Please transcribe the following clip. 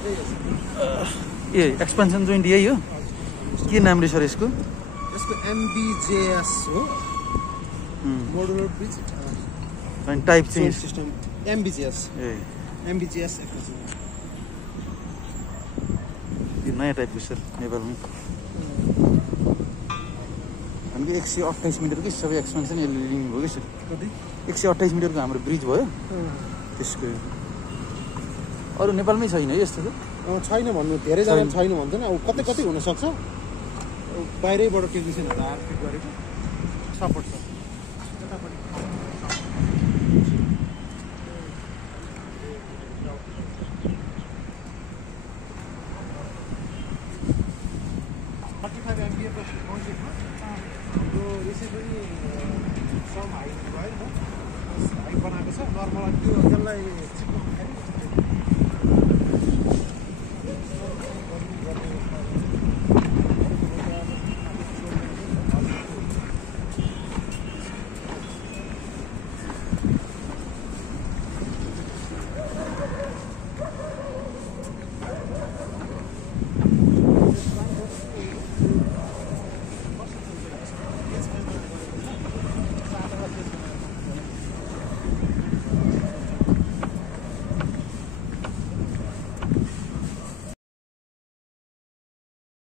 ए expansion joint यही हो के नाम रहेछ सर यसको MBJS हो मोडुलर ब्रिज अनि टाइप चाहिँ सिस्टम MBJS ए MBJS यो नयाँ टाइपको सर नेपालमा हामीले 128 मिटरकै सबै एक्सपेन्सन यसले लिनुभयो कि सर 128 मिटरको हाम्रो ब्रिज भयो त्यसको अरू नेपालमै छैन है यस्तो त छैन भन्नु धेरैजना छैन भन्छन् अब कतै कतै हुनसक्छ बाहिरैबाट टेक्निसियनहरू आएर फिट गरेको सपोर्ट छ बनाएको छ नर्मल त्यो त्यसलाई